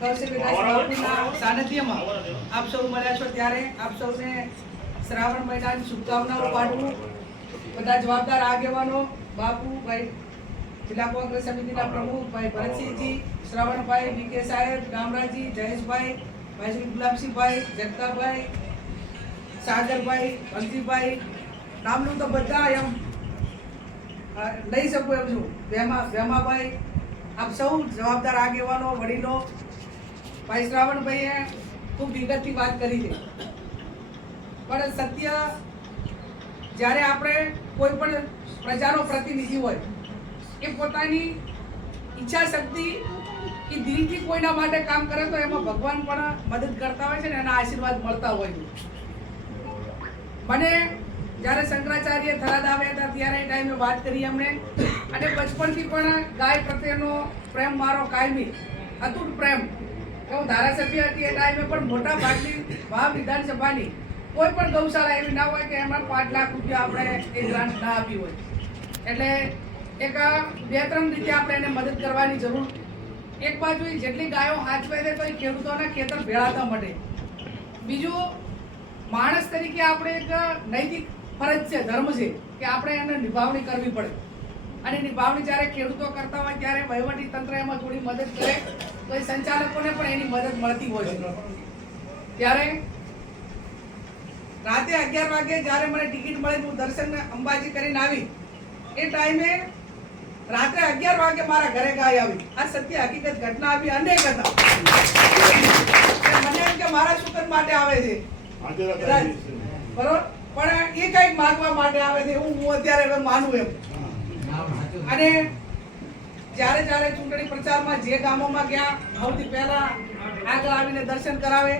કૌશિકદાસ બાપુના સાનિધ્યમાં આપ સૌ મળ્યા છો ત્યારે આપ સૌને શ્રાવણ મહિનાની શુભકામનાઓ પાઠવું. બધા જવાબદાર આગેવાનો, બાપુભાઈ જિલ્લા કોંગ્રેસ સમિતિના પ્રમુખ ભાઈ ભરતસિંહજી, શ્રાવણભાઈ, બીકે સાહેબ, ગામરાજી, જયેશભાઈ, ભાઈ શ્રી ગુલાબસિંહભાઈ, જગતાભાઈ, સાગરભાઈ, ભરતીભાઈ, નામનું તો બધા એમ લઈ શકું એમ છું. ભેમાભાઈ, આપ સૌ જવાબદાર આગેવાનો, વડીલો. ભાઈ શ્રાવણભાઈએ ખૂબ વિગતથી વાત કરી છે, પણ સત્ય જ્યારે આપણે કોઈ પણ પ્રજાનો પ્રતિનિધિ હોય એ પોતાની ઈચ્છા શક્તિ કે દિલથી કોઈના માટે કામ કરે તો એમાં ભગવાન પણ મદદ કરતા હોય છે ને એના આશીર્વાદ મળતા હોય છે. મને જ્યારે શંકરાચાર્ય થરાદ આવ્યા હતા ત્યારે એ ટાઈમે વાત કરી એમણે, અને બચપણથી પણ ગાય પ્રત્યેનો પ્રેમ મારો કાયમી અતૂટ પ્રેમ. હું ધારાસભ્ય હતી એ ટાઈમે પણ મોટા ભાગની વાવ વિધાનસભાની કોઈ પણ ગૌશાળા એવી ના હોય કે એમાં 5 લાખ રૂપિયા આપણે એ ગ્રાન્ટ ના આપી હોય. એટલે એક 2-3 રીતે આપણે એને મદદ કરવાની જરૂર. એક બાજુ જેટલી ગાયો હાચવે છે તો એ ખેડૂતોના ખેતર ભેળાતા મળે. બીજું, માણસ તરીકે આપણે એક નૈતિક ફરજ છે, ધર્મ છે કે આપણે એને નિભાવણી કરવી પડે. અને નિભાવણી જ્યારે ખેડૂતો કરતા હોય ત્યારે વહીવટી તંત્ર એમાં થોડી મદદ કરે તો એ સંચાલકોને પણ એની મદદ મળતી હોય છે. ત્યારે રાતે 11 વાગે જ્યારે મને ટિકિટ મળી, હું દર્શન અંબાજી કરીને આવી, એ ટાઈમે રાત્રે 11 વાગે મારા ઘરે ગાય આવી. આ સત્ય હકીકત ઘટના આવી અનેક હતા. મને એમ કે મારા શુકન માટે આવે છે બરોબર, પણ એ કઈક માંગવા માટે આવે છે એવું હું અત્યારે હવે માનું એમ. અને જ્યારે જ્યારે ચૂંટણી પ્રચારમાં જે ગામોમાં ગયા સૌથી પહેલા આગળ આવીને દર્શન કરાવે.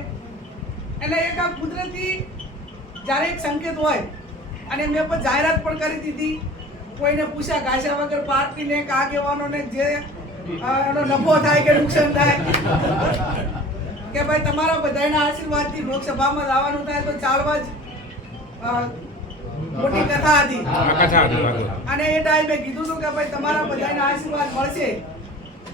એટલે એક આ કુદરતી જ્યારે એક સંકેત હોય, અને મેં પણ જાહેરાત પણ કરી દીધી, કોઈને પૂછ્યા ઘાસ્યા વગર પાર્ટીને કે આગેવાનોને જે એનો નફો થાય કે નુકસાન થાય કે ભાઈ તમારા બધાના આશીર્વાદથી લોકસભામાં લાવવાનું થાય તો ચાલવા જ મોટી કથા હતી. અને એ ટાઈમે કીધું હતું કે ભાઈ તમારા બધાના આશીર્વાદ મળશે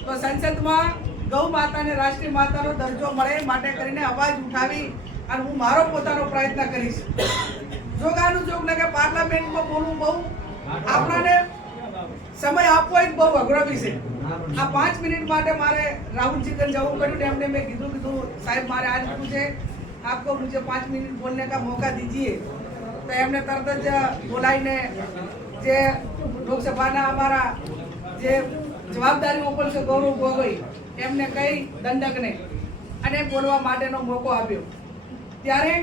તો સંસદમાં ગૌ માતાને રાષ્ટ્રીય માતાનો દરજ્જો મળે માટે કરીને અવાજ ઉઠાવી અને હું મારો પોતાનો પ્રયત્ન કરીશ. જોગાનું જોગ ને કે પાર્લામેન્ટમાં બોલવું બહુ આપણાને સમય આપવો જ બહુ અઘરો વિષય. આ 5 મિનિટ માટે મારે રાહુલજી કન જવું પડ્યું ને એમને મેં કીધું સાહેબ મારે આજ પૂછે છે, આપકો મુझे 5 મિનિટ બોલने का मौका दीजिए. તો એમને તરત જ બોલાવીને જે લોકસભાના અમારા જે જવાબદારી ઉપર છે ગૌરવ ગોગોઈ એમને કઈ દંડકને અને બોલવા માટેનો મોકો આપ્યો. ત્યારે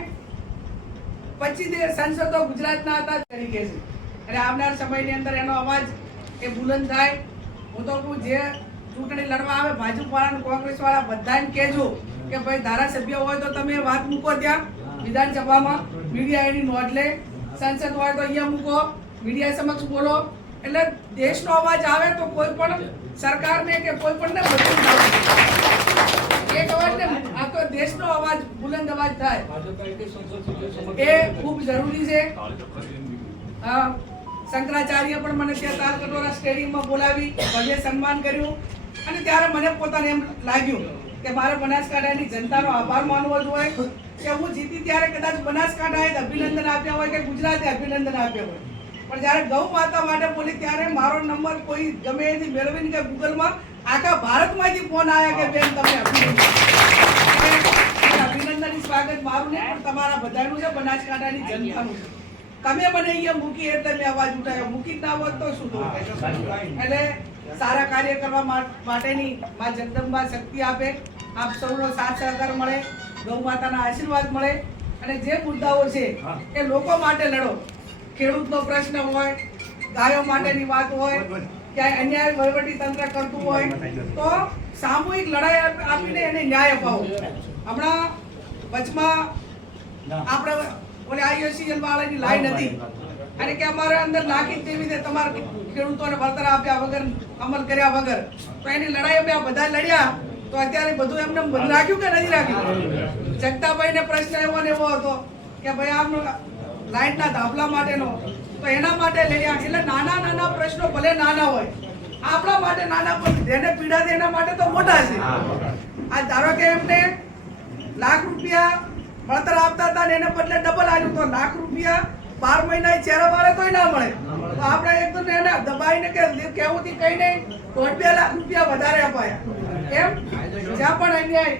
25 સંસદો ગુજરાતના હતા તરીકે છે, અને આવનાર સમયની અંદર એનો અવાજ એ બુલંદ થાય. હું તો જે ચૂંટણી લડવા આવે ભાજપ વાળા કોંગ્રેસ વાળા બધાને કહેજો કે ભાઈ ધારાસભ્ય હોય તો તમે વાત મૂકો ત્યાં વિધાનસભામાં, મીડિયા એની નોંધ લે. સંસદ હોય તો અહીંયા મૂકો, મીડિયા સમક્ષ બોલો. એટલે દેશનો અવાજ આવે તો કોઈ પણ સરકારને કે કોઈ પણ ને બધું એક અવાજ ને આખો દેશનો અવાજ બુલંદ અવાજ થાય એ ખૂબ જરૂરી છે. શંકરાચાર્ય પણ મને ત્યાં તાલકટોરા સ્ટેડિયમમાં બોલાવી ભવ્ય સન્માન કર્યું. અને ત્યારે મને પોતાને એમ લાગ્યું કે મારે બનાસકાંઠાની જનતાનો આભાર માનવો જોઈએ કે હું જીતી ત્યારે કદાચ બનાસકાંઠાએ અભિનંદન આપ્યા હોય કે ગુજરાતે અભિનંદન આપ્યા હોય, પણ જ્યારે ગૌ માતા માટે બોલી ત્યારે મારો નંબર કોઈ ગમે એથી મેળવીને કે ગૂગલમાં આખા ભારતમાંથી ફોન આવ્યા કે બેન તમે અભિનંદન સ્વાગત મારું નહીં પણ તમારા બધાનું છે, બનાસકાંઠાની જનતાનું છે. તમે મને અહીંયા મૂકી એટલે મેં અવાજ ઉઠાવ્યો, મૂકી ના હોત તો શું થયું? એટલે સારા કાર્ય કરવા માટેની માં જગદંબા શક્તિ આપે, આપ સૌનો સાથ સહકાર મળે, ગૌ માતાના આશીર્વાદ મળે, અને જે મુદ્દાઓ છે એ લોકો માટે લડો. ખેડૂતનો પ્રશ્ન હોય, ગાયો માટેની વાત હોય, ક્યાંય અન્યાય વહીવટી તંત્ર કરતું હોય તો સામૂહિક લડાઈ આપીને એને ન્યાય અપાવો. હમણાં વચમાં આપણે ઓલે આઈઓસીએલ વાળાની લાઈન હતી અને કે અમારે અંદર નાખી દેવી છે તમારા ખેડૂતોને વળતર આપ્યા વગર, અમલ કર્યા વગર. તો એની લડાઈ અમે બધા લડ્યા તો અત્યારે બધું એમને બંધ રાખ્યું કે નથી રાખ્યું? જગતાભાઈને પ્રશ્ન એવો ને એવો હતો કે ભાઈ આમ લાઈટના ધાબલા માટેનો, તો એના માટે લડ્યા. એટલે નાના નાના પ્રશ્નો ભલે નાના હોય, આપણા માટે નાના પણ જેને પીડા છે એના માટે તો મોટા છે. આ ધારો કે એમને લાખ રૂપિયા વળતર આપતા હતા ને એને બદલે ડબલ આવ્યું તો લાખ રૂપિયા 12 મહિના ચહેરા વાળે તોય ના મળે. તો આપણે એકદમ એને દબાઈને કે કેવુંથી કઈ નહીં 1.5 લાખ રૂપિયા વધારે અપાયા. એમ જ્યાં પણ અન્યાય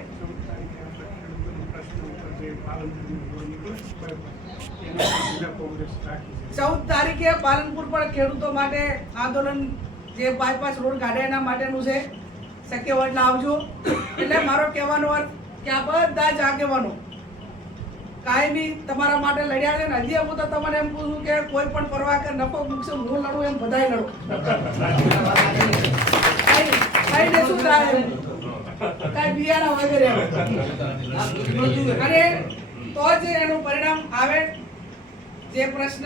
14 તારીખે પાલનપુર પર ખેડૂતો માટે આંદોલન જે બાયપાસ રોડ કાઢે એના માટેનું છે. શક્ય હોય એટલે આવજો. એટલે મારો કહેવાનો અર્થ કે આ બધા જ આગેવાનો કાયમી તમારા માટે લડ્યા છે ને હજી હું તો તમને એમ પૂછું કે કોઈ પણ પરવા કે નફો મૂકશે હું લડું એમ બધાય લડો. કઈ શું થાય કઈ બિયારા વગેરે અને તો જ એનું પરિણામ આવે. જે પ્રશ્ન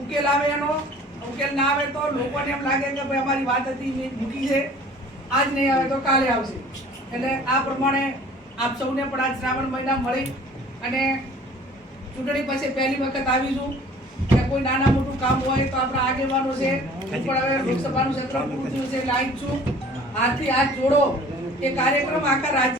ઉકેલ આવે એનો ઉકેલ ના આવે તો લોકોને એમ લાગે કે ભાઈ અમારી વાત હતી મૂકી છે આજ નહીં આવે તો કાલે આવશે. એટલે આ પ્રમાણે આપ સૌને પણ આજ શ્રાવણ મહિના મળી અને ચૂંટણી પછી પહેલી વખત આવીશું કે કોઈ નાના મોટું કામ હોય તો આપણા આગેવાનો છે. હું પણ હવે લોકસભાનું ક્ષેત્ર પૂરું થયું છે એટલે આવી જ છું. હાથથી હાથ જોડો એ કાર્યક્રમ આખા રાજ્ય